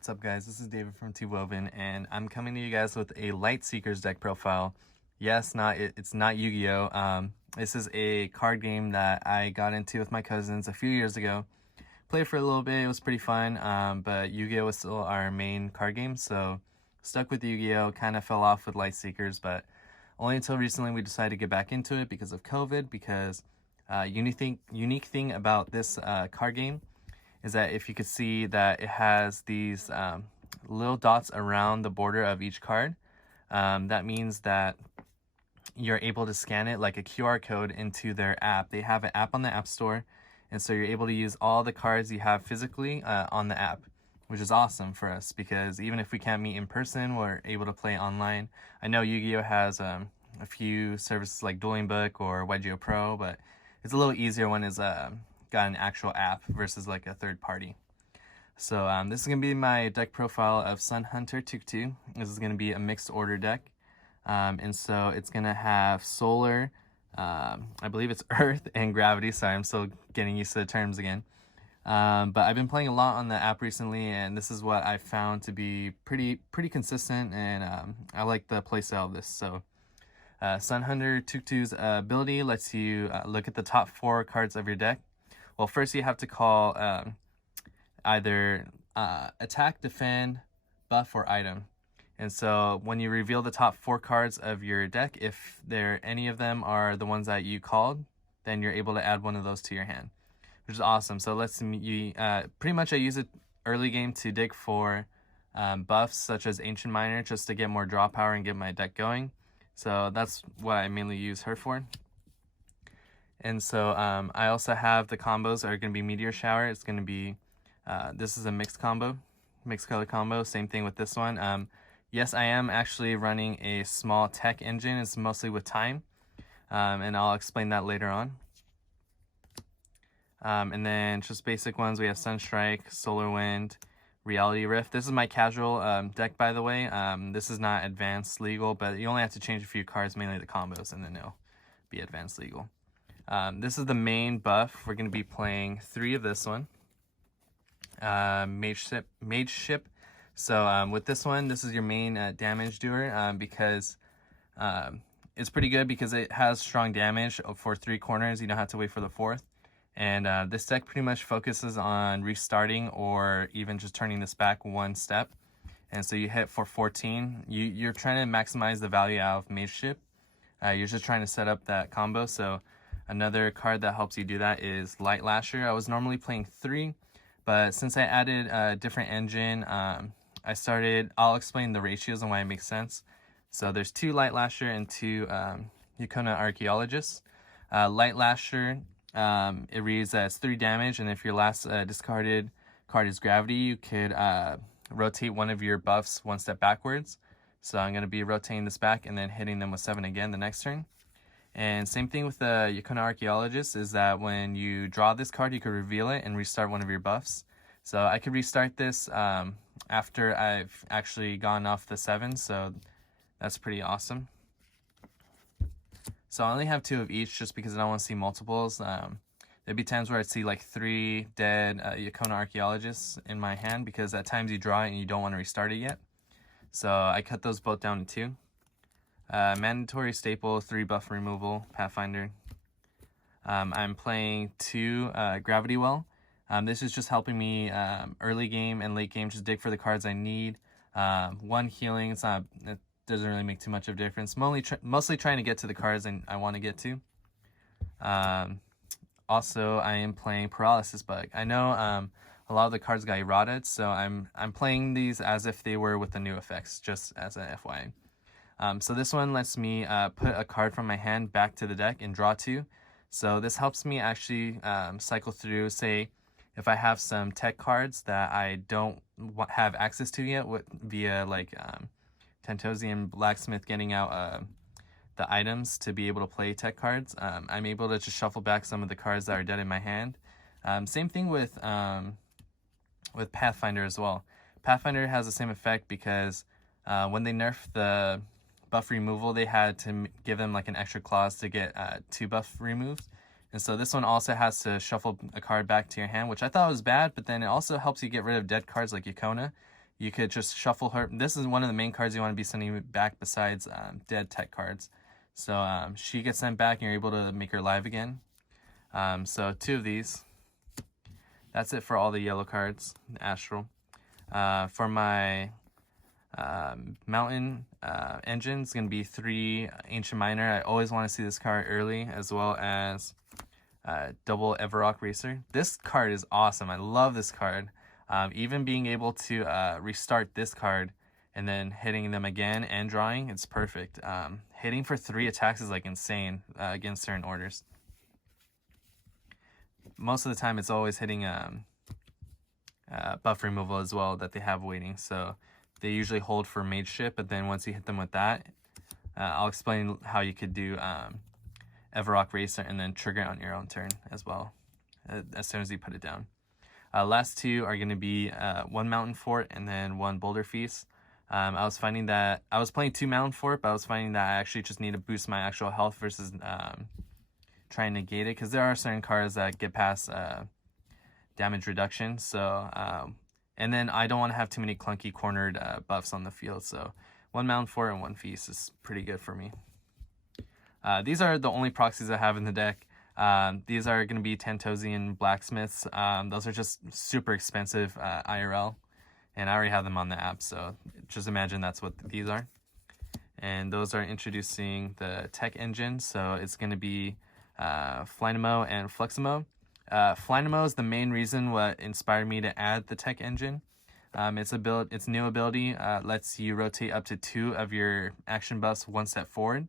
What's up, guys? This is David from T-Woven, and I'm coming to you guys with a Lightseekers deck profile. Yes, it's not Yu-Gi-Oh! This is a card game that I got into with my cousins a few years ago. Played for a little bit, it was pretty fun, but Yu-Gi-Oh! Was still our main card game, so stuck with Yu-Gi-Oh! Kind of fell off with Lightseekers, but only until recently we decided to get back into it because of COVID, because unique thing about this card game is that if you could see that it has these little dots around the border of each card, that means that you're able to scan it like a QR code into their app. They have an app on the App Store, and so you're able to use all the cards you have physically on the app, which is awesome for us because even if we can't meet in person, we're able to play online. I know Yu-Gi-Oh! Has a few services like Dueling Book or Yugioh Pro, but it's a little easier when it's got an actual app versus like a third party. So this is going to be my deck profile of Sunhunter Tuktu. This is going to be a mixed order deck. And so it's going to have solar, I believe it's earth and gravity. Sorry, I'm still getting used to the terms again. But I've been playing a lot on the app recently, and this is what I found to be pretty consistent, and I like the playstyle of this. So Sunhunter Tuktu's ability lets you look at the top 4 cards of your deck. Well, first you have to call either attack, defend, buff, or item. And so when you reveal the top 4 cards of your deck, if any of them are the ones that you called, then you're able to add one of those to your hand, which is awesome. So let's you pretty much I use it early game to dig for buffs such as Ancient Miner, just to get more draw power and get my deck going. So that's what I mainly use her for. And so I also have the combos are going to be Meteor Shower. It's going to be, this is a mixed color combo. Same thing with this one. Yes, I am actually running a small tech engine. It's mostly with time, and I'll explain that later on. And then just basic ones, we have Sunstrike, Solar Wind, Reality Rift. This is my casual deck, by the way. This is not advanced legal, but you only have to change a few cards, mainly the combos, and then it'll be advanced legal. This is the main buff. We're going to be playing 3 of this one. Mage Ship. So with this one, this is your main damage doer because it's pretty good because it has strong damage for 3 corners. You don't have to wait for the 4th. And this deck pretty much focuses on restarting or even just turning this back 1 step. And so you hit for 14. You're trying to maximize the value out of Mage Ship. You're just trying to set up that combo. So another card that helps you do that is Light Lasher. I was normally playing 3, but since I added a different engine, I'll explain the ratios and why it makes sense. So there's 2 Light Lasher and 2 Yukona Archaeologists. Light Lasher, it reads as 3 damage, and if your last discarded card is Gravity, you could rotate one of your buffs 1 step backwards. So I'm going to be rotating this back and then hitting them with 7 again the next turn. And same thing with the Yukona Archaeologist is that when you draw this card, you could reveal it and restart one of your buffs. So I could restart this after I've actually gone off the 7, so that's pretty awesome. So I only have 2 of each just because I don't want to see multiples. There'd be times where I'd see like 3 dead Yukona Archaeologists in my hand because at times you draw it and you don't want to restart it yet. So I cut those both down to 2. Mandatory staple, 3 buff removal, Pathfinder. I'm playing 2 Gravity Well. This is just helping me early game and late game just dig for the cards I need. 1 healing, it doesn't really make too much of a difference. Mostly trying to get to the cards I want to get to. Also, I am playing Paralysis Bug. I know a lot of the cards got eroded, so I'm playing these as if they were with the new effects, just as an FYI. So this one lets me put a card from my hand back to the deck and draw 2. So this helps me actually cycle through, say, if I have some tech cards that I don't have access to yet via like Tantosian Blacksmith getting out the items to be able to play tech cards, I'm able to just shuffle back some of the cards that are dead in my hand. Same thing with Pathfinder as well. Pathfinder has the same effect because when they nerfed the buff removal, they had to give them like an extra clause to get 2 buff removed. And so this one also has to shuffle a card back to your hand, which I thought was bad, but then it also helps you get rid of dead cards like Yukona. you could just shuffle her. This is one of the main cards you want to be sending back besides dead tech cards. So she gets sent back and you're able to make her live again. So 2 of these. That's it for all the yellow cards, Astral. For my mountain engine, it's going to be 3 Ancient Miner. I always want to see this card early, as well as double Everrock Racer. This card is awesome. I love this card. Even being able to restart this card and then hitting them again and drawing, it's perfect. Hitting for 3 attacks is like insane against certain orders. Most of the time it's always hitting buff removal as well that they have waiting. So they usually hold for Mage Ship, but then once you hit them with that, I'll explain how you could do Everrock Racer and then trigger it on your own turn as well, as soon as you put it down. Last 2 are going to be 1 Mountain Fort and then 1 Boulder Feast. I was finding that I was playing 2 Mountain Fort, but I was finding that I actually just need to boost my actual health versus try and negate it, because there are certain cards that get past damage reduction. So and then I don't want to have too many clunky cornered buffs on the field. So 1 Mountain Fort and 1 Feast is pretty good for me. These are the only proxies I have in the deck. These are going to be Tantosian Blacksmiths. Those are just super expensive IRL, and I already have them on the app, so just imagine that's what these are. And those are introducing the tech engine, so it's going to be Flynamo and Fluximo. Flynamo is the main reason what inspired me to add the tech engine. Its new ability lets you rotate up to 2 of your action buffs 1 step forward.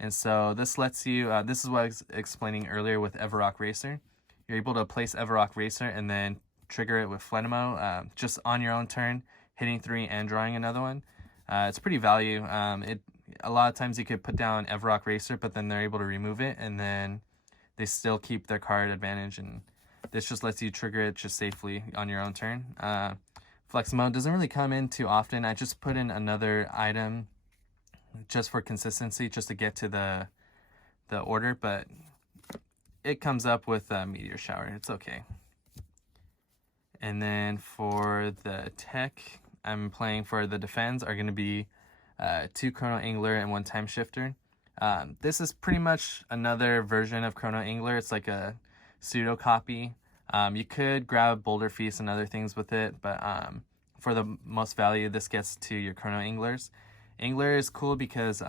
And so this lets you, this is what I was explaining earlier with Everrock Racer. You're able to place Everrock Racer and then trigger it with Flynamo just on your own turn, hitting 3 and drawing another one. It's pretty value. A lot of times you could put down Everrock Racer, but then they're able to remove it, and then they still keep their card advantage, and this just lets you trigger it just safely on your own turn. Fleximo doesn't really come in too often. I just put in another item just for consistency, just to get to the order, but it comes up with a Meteor Shower. It's okay. And then for the tech, I'm playing for the defense are going to be 2 Chrono Angler and 1 Time Shifter. This is pretty much another version of Chrono Angler. It's like a pseudo copy. You could grab Boulder Feast and other things with it, but for the most value, this gets to your Chrono Anglers. Angler is cool because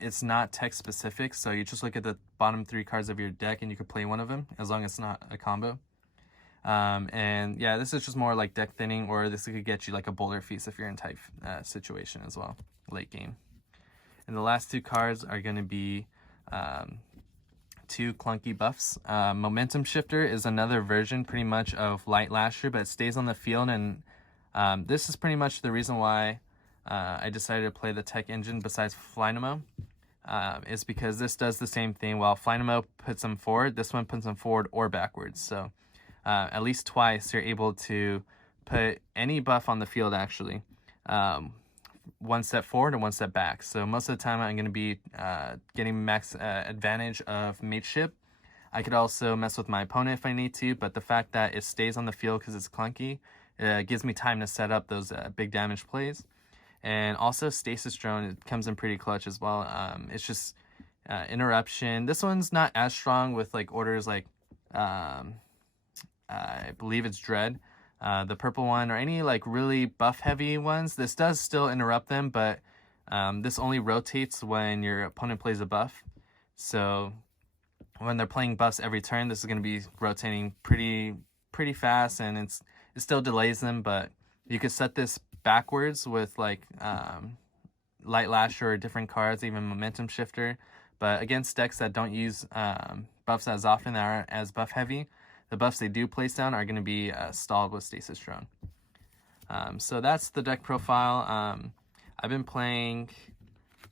it's not tech specific, so you just look at the bottom 3 cards of your deck and you could play one of them as long as it's not a combo. And yeah, this is just more like deck thinning, or this could get you like a Boulder Feast if you're in type situation as well, late game. And the last 2 cards are going to be 2 clunky buffs. Momentum Shifter is another version pretty much of Light Lasher, but it stays on the field, and this is pretty much the reason why I decided to play the tech engine besides Flynamo. Is because this does the same thing. While Flynamo puts them forward, this one puts them forward or backwards. So at least twice you're able to put any buff on the field, actually. 1 step forward and 1 step back. So most of the time I'm going to be getting max advantage of Mage Ship. I could also mess with my opponent if I need to, but the fact that it stays on the field because it's clunky gives me time to set up those big damage plays. And also Stasis Drone, it comes in pretty clutch as well. It's just interruption. This one's not as strong with like orders like I believe it's Dread. The purple one, or any like really buff heavy ones. This does still interrupt them, but this only rotates when your opponent plays a buff. So when they're playing buffs every turn, this is going to be rotating pretty fast, and it still delays them. But you could set this backwards with like Light Lasher or different cards, even Momentum Shifter. But against decks that don't use buffs as often, that aren't as buff heavy, the buffs they do place down are going to be stalled with Stasis Drone. So that's the deck profile. I've been playing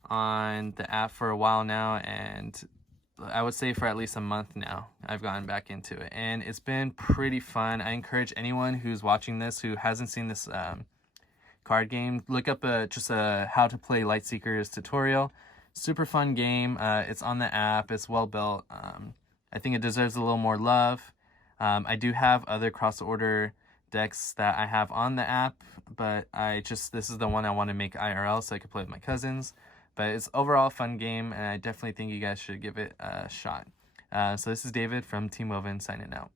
on the app for a while now, and I would say for at least a month now I've gotten back into it, and it's been pretty fun. I encourage anyone who's watching this who hasn't seen this card game, look up just a how to play Lightseekers tutorial. Super fun game. It's on the app. It's well built. I think it deserves a little more love. I do have other cross order decks that I have on the app, but this is the one I want to make IRL so I can play with my cousins. But it's overall a fun game, and I definitely think you guys should give it a shot. So this is David from Team Woven signing out.